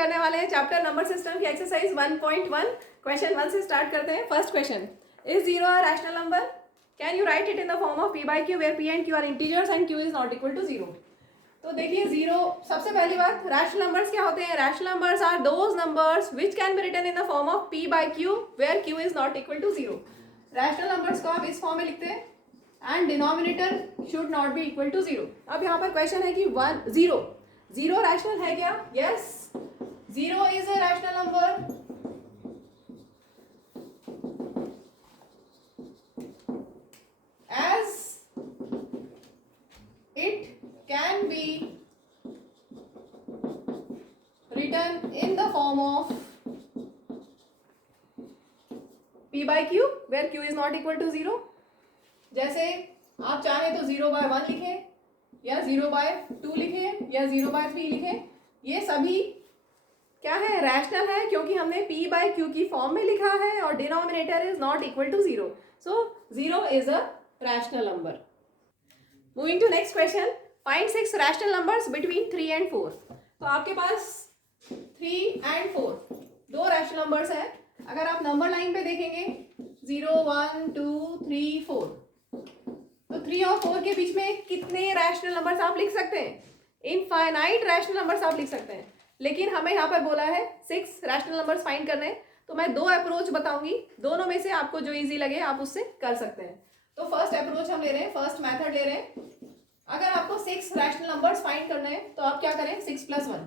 करने वाले हैं चैप्टर नंबर सिस्टम की एक्सरसाइज 1.1। क्वेश्चन 1 से स्टार्ट करते हैं। First question, is zero a rational number? Can you write it in the form of p by q where p and q are integers and q is not equal to zero. तो देखिए zero, सबसे पहली बात, rational numbers क्या होते हैं? Rational numbers are those numbers which can be written in the form of p by q where q is not equal to zero. Rational numbers को आप इस फॉर्म में लिखते हैं and denominator should not be equal to zero. अब यहाँ पर question है कि वन जीरो जीरो रैशनल है क्या? Yes, zero is a rational number as it can be written in the form of p by q where q is not equal to zero। जैसे आप चाहे तो 0/1 लिखें या 0/2 लिखें या 0/3 लिखें, ये सभी क्या है? रैशनल है, क्योंकि हमने p by q की फॉर्म में लिखा है और denominator is not equal to zero. So zero is a rational number. Moving to next question, find 6 rational numbers between 3 and 4। तो आपके पास 3 and 4 दो रैशनल नंबर्स हैं। अगर आप नंबर लाइन पे देखेंगे 0 1 2 3 4, तो 3 और 4 के बीच में कितने रैशनल नंबर्स आप लिख सकते हैं? इनफाइनाइट रैशनल नंबर्स आप लिख सकते हैं, लेकिन हमें यहाँ पर बोला है 6 रैशनल नंबर्स फाइंड करने हैं। तो मैं दो अप्रोच बताऊंगी, दोनों में से आपको जो इजी लगे आप उससे कर सकते हैं। तो फर्स्ट अप्रोच हम ले रहे हैं, फर्स्ट मेथड ले रहे हैं। अगर आपको 6 रैशनल नंबर्स फाइंड करने हैं तो आप क्या करें? 6 + 1,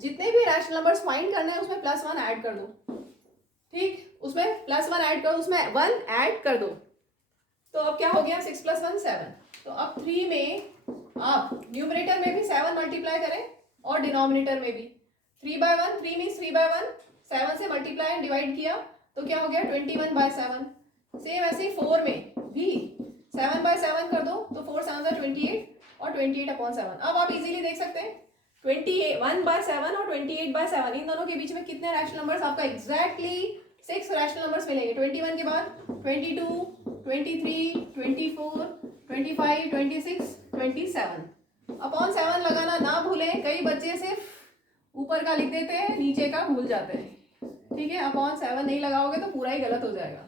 जितने भी रैशनल नंबर्स फाइंड करने हैं उसमें +1 ऐड कर दो। ठीक, उसमें +1 ऐड करो, उसमें 1 ऐड कर दो, तो अब क्या हो गया? 6 + 1 7। तो अब 3 में आप न्यूमरेटर में भी 7 मल्टीप्लाई करें और डिनोमिनेटर में भी 3/1। 3 मीन्स 3/1, 7 से मल्टीप्लाई एंड डिवाइड किया तो क्या हो गया? 21/7। सेम ऐसे 4 में भी 7/7 कर दो तो 4 7 28 और 28/7। अब आप इजीली देख सकते हैं 21/7 और 28/7 इन दोनों के बीच में कितने रैशनल नंबर्स आपका एग्जैक्टली 6 रैशनल नंबर्स मिलेंगे। 21 के बाद 22 23 24 25 26 27 अपॉन 7 लगाना ना भूलें। कई बच्चे सिर्फ ऊपर का लिख देते हैं, नीचे का भूल जाते हैं। ठीक है, अपॉन 7 नहीं लगाओगे तो पूरा ही गलत हो जाएगा।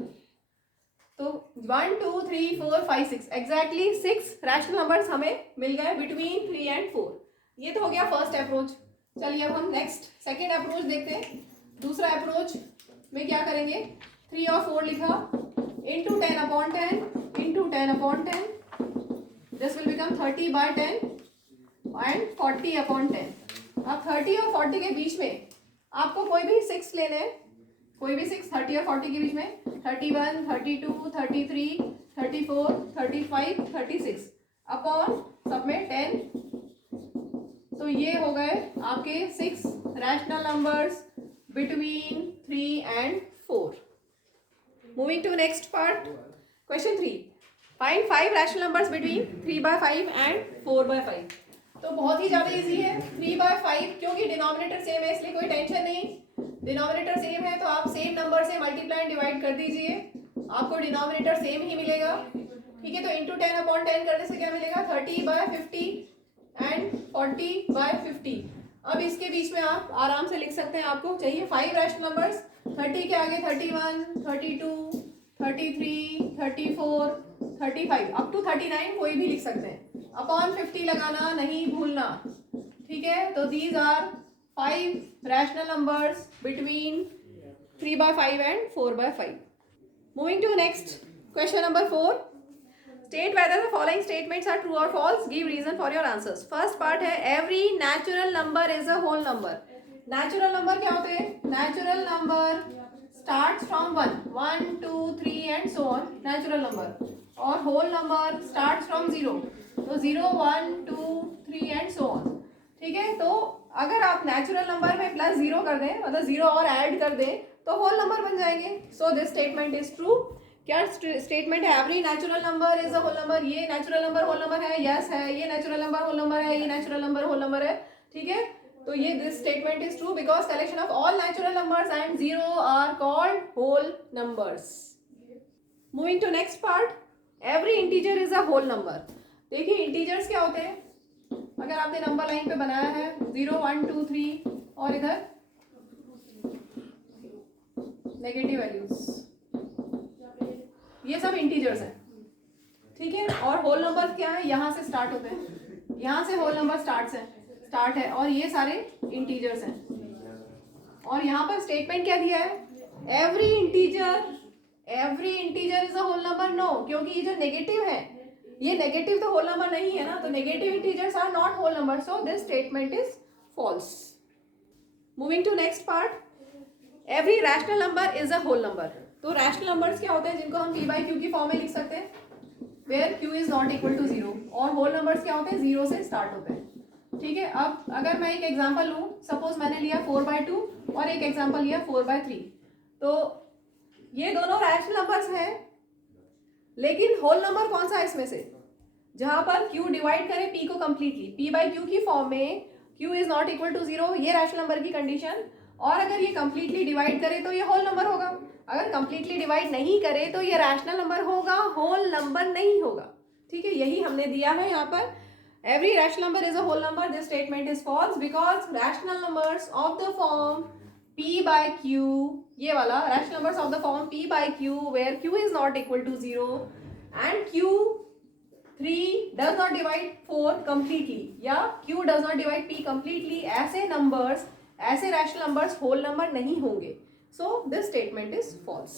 तो 1 2 3 4 5 6 एग्जैक्टली 6 रैशनल नंबर्स हमें मिल गए बिटवीन 3 and 4। ये तो हो गया फर्स्ट अप्रोच। चलिए अब हम नेक्स्ट सेकेंड अप्रोच देखते हैं। दूसरा अप्रोच में क्या करेंगे? 3 और 4 लिखा into 10/10 into 10/10, this will become 30/10 and 40/10। अब 30 और 40 के बीच में आपको कोई भी 6 लेने हैं, कोई भी 6 30 और 40 के बीच में 31 32 33 34 35 36 अपॉन सब में 10। तो ये हो गए आपके 6 rational numbers between 3 and 4। Moving to next part, question 3, find 5 rational numbers between 3/5 and 4/5। तो बहुत ही ज़्यादा इजी है। 3/5 क्योंकि डिनोमिनेटर सेम है इसलिए कोई टेंशन नहीं। डिनोमिनेटर सेम है तो आप सेम नंबर से मल्टीप्लाई एंड डिवाइड कर दीजिए, आपको डिनोमिनेटर सेम ही मिलेगा। ठीक है, तो इंटू 10/10 करने से क्या मिलेगा? 30/50 एंड 40/50। अब इसके बीच में आप आराम से लिख सकते हैं, आपको चाहिए 5 रैशनल नंबर्स। 30 के आगे 31 32 33 34 35 अप टू 39 कोई भी लिख सकते हैं। अपॉन 50 लगाना नहीं भूलना। ठीक है, तो these are 5 rational numbers between 3/5 and 4/5। Moving to next question number 4, state whether the following statements are true और false, give reason for your answers. First part है every natural number is a whole number. Natural number क्या होते हैं? Natural number starts from 1 2 3 and so on, natural number. और whole number starts from 0, तो 0 1 2 3 and so on. ठीक है, तो अगर आप नेचुरल नंबर में +0 कर दें, मतलब 0 और ऐड कर दें तो होल नंबर बन जाएंगे। So this statement is true. क्या स्टेटमेंट है? Every natural number is a whole number. ये नेचुरल नंबर होल नंबर है, यस है। ये नेचुरल नंबर होल नंबर है, ये नेचुरल नंबर होल नंबर है। ठीक है, तो ये this statement is true because collection of all natural numbers and 0 are called whole numbers. Moving to next part, every integer is a whole number. देखिए integers क्या होते हैं? अगर आपने नंबर लाइन पे बनाया है 0 1 2 3 और इधर नेगेटिव वैल्यूज, ये सब इंटीजर्स हैं, ठीक है। और होल नंबर क्या है, यहाँ से स्टार्ट होते हैं, यहाँ से होल नंबर स्टार्ट है और ये सारे इंटीजर्स हैं। और यहाँ पर स्टेटमेंट क्या दिया है, every integer is a whole number. No, क्योंकि ये जो नेगेटिव है, ये नेगेटिव तो होल नंबर नहीं है ना, तो negative integers are not whole number, so this statement is false. Moving to next part, every rational number is a whole number. तो रैशनल नंबर्स क्या होते हैं जिनको हम p बाई क्यू की फॉर्म में लिख सकते हैं, where q is not equal to 0। और होल नंबर्स क्या होते हैं, 0 से स्टार्ट होते हैं, ठीक है। अब अगर मैं एक एग्जांपल लूँ, सपोज मैंने लिया 4/2 और एक एग्जांपल लिया 4/3, तो ये दोनों रैशनल नंबर्स हैं, लेकिन होल नंबर कौन सा है इसमें से, जहां पर q डिवाइड करे p को कंप्लीटली, p बाई क्यू की फॉर्म में q is not equal to 0, ये रैशनल नंबर की कंडीशन। और अगर ये कंप्लीटली डिवाइड करे तो ये होल नंबर होगा, अगर कंप्लीटली डिवाइड नहीं करे तो ये रैशनल नंबर होगा, होल नंबर नहीं होगा, ठीक है। यही हमने दिया है यहाँ पर, every rational number is a whole number, this statement is false because rational numbers of the form p by q, ये वाला rational numbers of the form p by q where q is not equal to 0 and q3 does not divide 4 completely या q does not divide p completely, ऐसे numbers, ऐसे rational numbers whole number नहीं होंगे, so this statement is false.